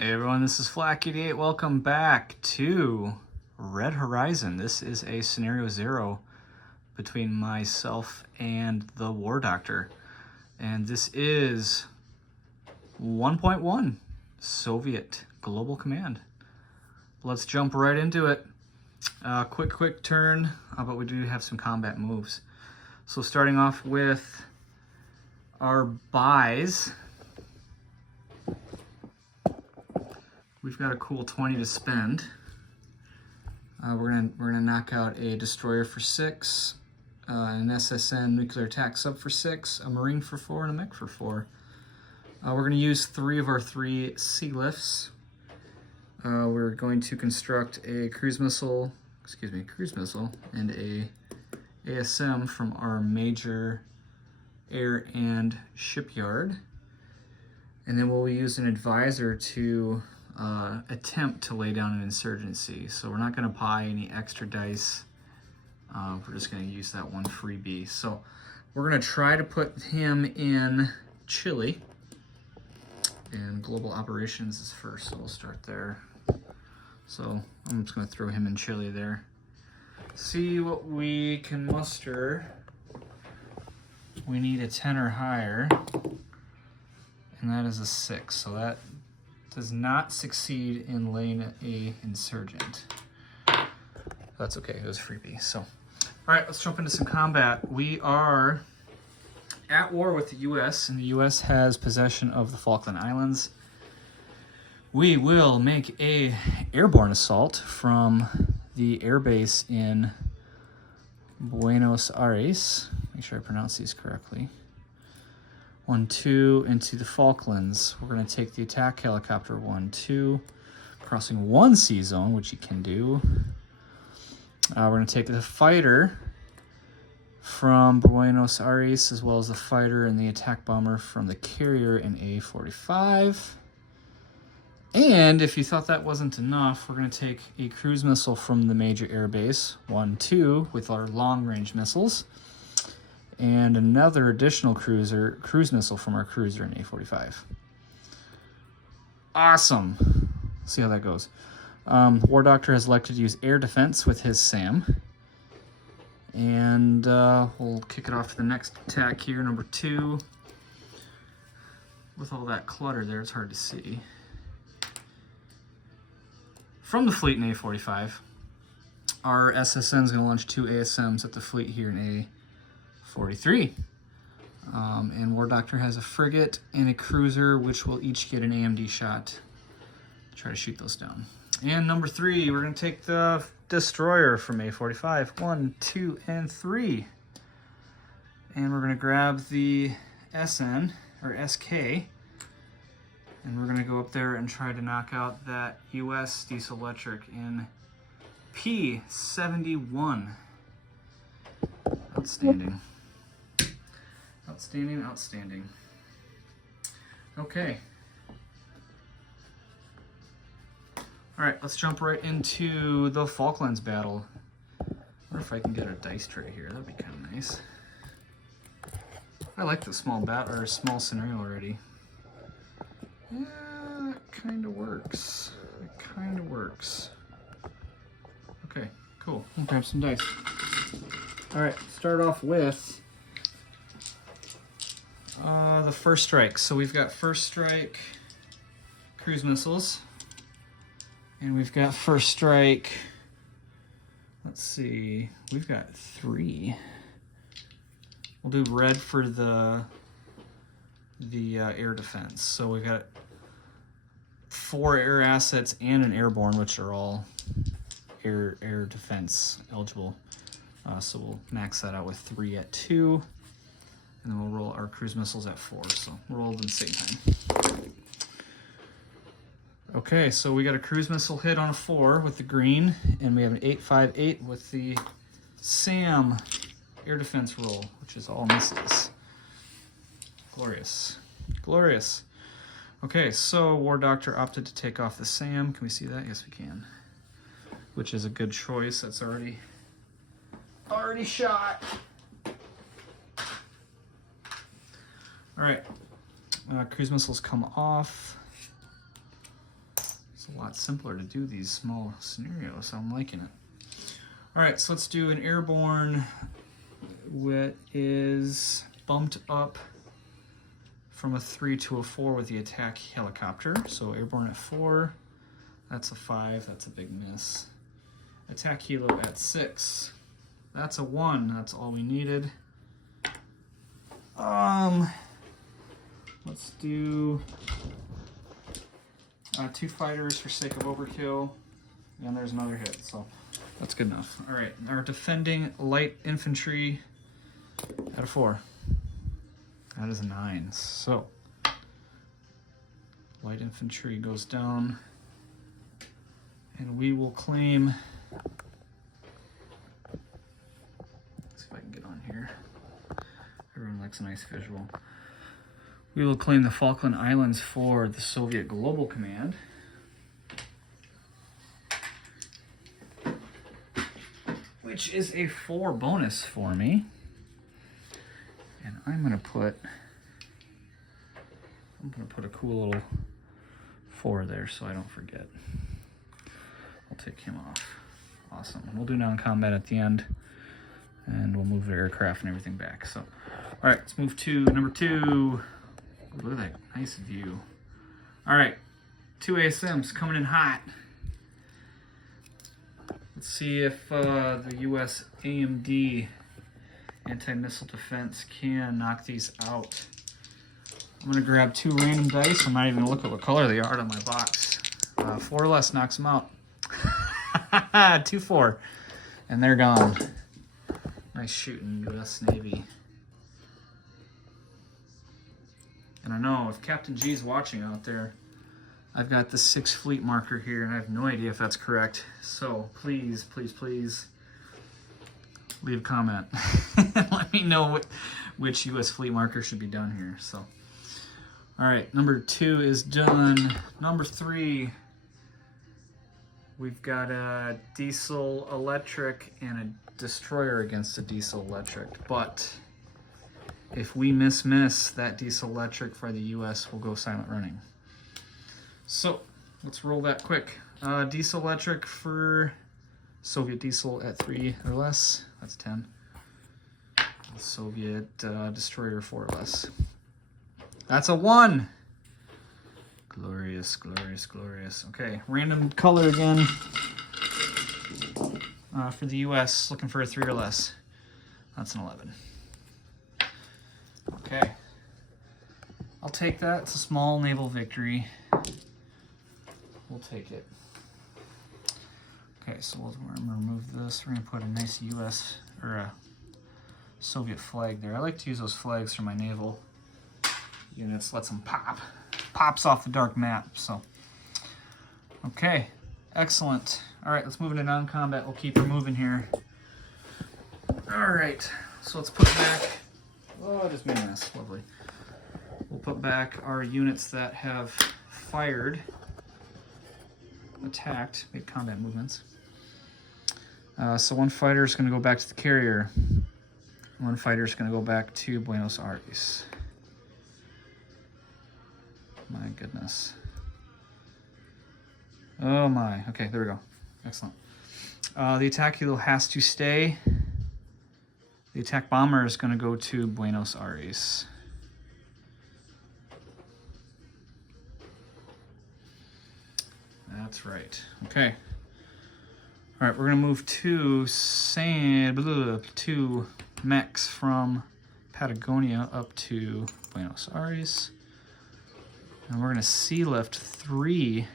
Hey everyone, this is Flak88. Welcome back to Red Horizon. This is a scenario 0 between myself and the War Doctor. And this is 1.1 Soviet Global Command. Let's jump right into it. Quick turn, but we do have some combat moves. So starting off with our buys. We've got a cool 20 to spend. We're gonna knock out a destroyer for 6, an SSN nuclear attack sub for 6, a marine for 4, and a mech for 4. We're gonna use 3 of our 3 sea lifts. We're going to construct a cruise missile, and a ASM from our major air and shipyard. And then we'll use an advisor to attempt to lay down an insurgency. So we're not going to buy any extra dice. We're just going to use that one freebie. So we're going to try to put him in Chile. And global operations is first, so we'll start there. So I'm just going to throw him in Chile there. See what we can muster. We need a 10 or higher. And that is a 6, so that does not succeed in laying a insurgent. That's okay, it was freebie. So, all right, let's jump into some combat. We are at war with the U.S., and the U.S. has possession of the Falkland Islands. We will make a airborne assault from the airbase in Buenos Aires. Make sure I pronounce these correctly. 1-2 into the Falklands. We're going to take the attack helicopter 1-2, crossing 1 sea zone, which you can do. We're going to take the fighter from Buenos Aires, as well as the fighter and the attack bomber from the carrier in A-45. And if you thought that wasn't enough, we're going to take a cruise missile from the major air base, 1-2, with our long-range missiles. And another additional cruise missile from our cruiser in A-45. Awesome. Let's see how that goes. War Doctor has elected to use air defense with his SAM. And we'll kick it off to the next attack here, number 2. With all that clutter there, it's hard to see. From the fleet in A-45, our SSN is going to launch 2 ASMs at the fleet here in A-43. And War Doctor has a frigate and a cruiser, which will each get an AMD shot to try to shoot those down. And number 3, we're going to take the destroyer from A-45. 1, 2, and 3. And we're going to grab the SN, or SK, and we're going to go up there and try to knock out that US Diesel Electric in P-71. Outstanding. Outstanding. Okay. All right, let's jump right into the Falklands battle. I wonder if I can get a dice tray here. That'd be kind of nice. I like the small scenario already. Yeah, that kind of works. Okay, cool. I'll grab some dice. All right, start off with the first strike. So we've got first strike cruise missiles, and we've got first strike. Let's see, we've got 3. We'll do red for the air defense. So we've got 4 air assets and an airborne, which are all air defense eligible. So we'll max that out with 3 at 2, and then we'll roll our cruise missiles at 4. So we'll roll them at the same time. Okay, so we got a cruise missile hit on a 4 with the green, and we have an 858 with the SAM air defense roll, which is all misses. Glorious. Okay, so War Doctor opted to take off the SAM. Can we see that? Yes, we can. Which is a good choice. That's already shot. All right, cruise missiles come off. It's a lot simpler to do these small scenarios, so I'm liking it. All right, so let's do an airborne, which is bumped up from a 3 to a 4 with the attack helicopter. So airborne at 4, that's a 5, that's a big miss. Attack helo at 6, that's a 1, that's all we needed. Let's do 2 fighters for sake of overkill, and there's another hit, so that's good enough. All right, our defending light infantry at a 4. That is a 9. So light infantry goes down, and we will claim. Let's see if I can get on here. Everyone likes a nice visual. We will claim the Falkland Islands for the Soviet Global Command. Which is a 4 bonus for me. And I'm gonna put a cool little 4 there so I don't forget. I'll take him off. Awesome. We'll do non-combat at the end, and we'll move the aircraft and everything back. So, all right, let's move to number 2. Look at that nice view. All right, 2 ASMs coming in hot. Let's see if the US AMD anti-missile defense can knock these out. I'm gonna grab 2 random dice. I'm not even gonna look at what color they are on my box. 4 or less knocks them out. 2, 4, and they're gone. Nice shooting, US Navy. And I know if Captain G's watching out there, I've got the 6 fleet marker here, and I have no idea if that's correct. So please, please, please leave a comment. Let me know which US fleet marker should be done here. So, all right, number 2 is done. Number 3, we've got a diesel electric and a destroyer against a diesel electric, but if we miss, that diesel electric for the US will go silent running. So let's roll that quick. Diesel electric for Soviet diesel at 3 or less, that's 10. Soviet destroyer 4 or less. That's a 1. Glorious, glorious, glorious. Okay, random color again for the US, looking for a 3 or less. That's an 11. Okay, I'll take that. It's a small naval victory. We'll take it. Okay, so we're gonna remove this. We're gonna put a nice US or a Soviet flag there. I like to use those flags for my naval units. Lets them pop. Pops off the dark map. So, okay, excellent. All right, let's move into non-combat. We'll keep her moving here. All right, so let's put back. Oh, I just made a mess. Lovely. We'll put back our units that have fired, attacked, made combat movements. So 1 fighter is going to go back to the carrier. 1 fighter is going to go back to Buenos Aires. My goodness. Oh my. Okay, there we go. Excellent. The attack helo has to stay. The attack bomber is going to go to Buenos Aires. That's right. Okay. All right, we're going to move 2 mechs from Patagonia up to Buenos Aires. And we're going to sea lift 3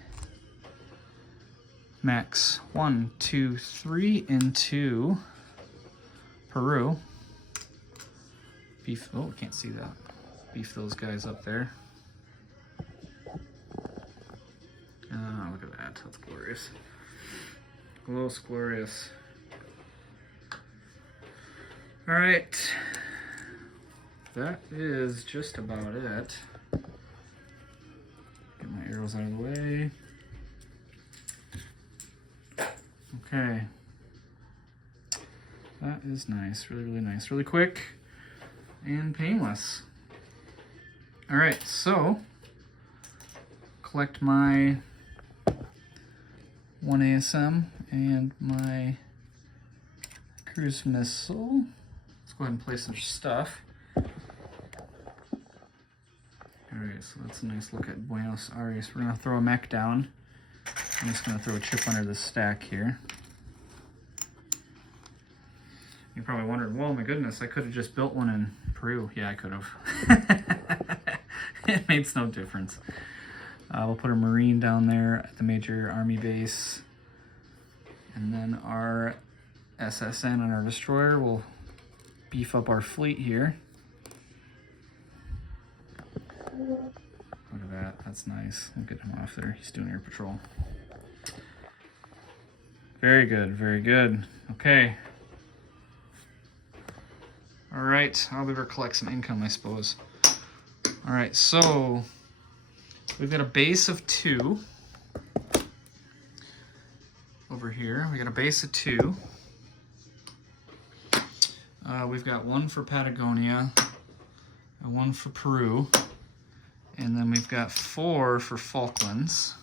mechs, 1, 2, 3 into Peru. Beef, oh, can't see that. Beef those guys up there. Look at that, that's glorious. Glorious, glorious. All right, that is just about it. Get my arrows out of the way. Okay. That is nice, really, really nice. Really quick and painless. All right, so collect my one ASM and my cruise missile. Let's go ahead and place some stuff. Alright, so that's a nice look at Buenos Aires. We're going to throw a mech down. I'm just going to throw a chip under this stack here. You probably wondered, well, my goodness, I could have just built one in Peru. Yeah, I could have. It makes no difference. We'll put a Marine down there at the major army base. And then our SSN and our destroyer will beef up our fleet here. Look at that, that's nice. We'll get him off there. He's doing air patrol. Very good, very good. Okay. All right, I'll leave her collect some income, I suppose. All right, so we've got a base of 2 over here. We got a base of 2. We've got 1 for Patagonia and 1 for Peru. And then we've got 4 for Falklands.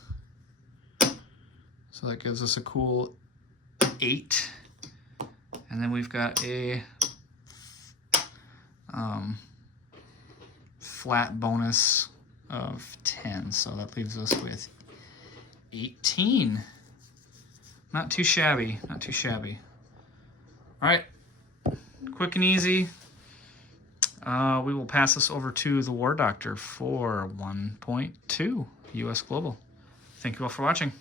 So that gives us a cool 8. And then we've got a flat bonus of 10. So that leaves us with 18. Not too shabby, not too shabby. All right, quick and easy. We will pass this over to the War Doctor for 1.2 US Global. Thank you all for watching.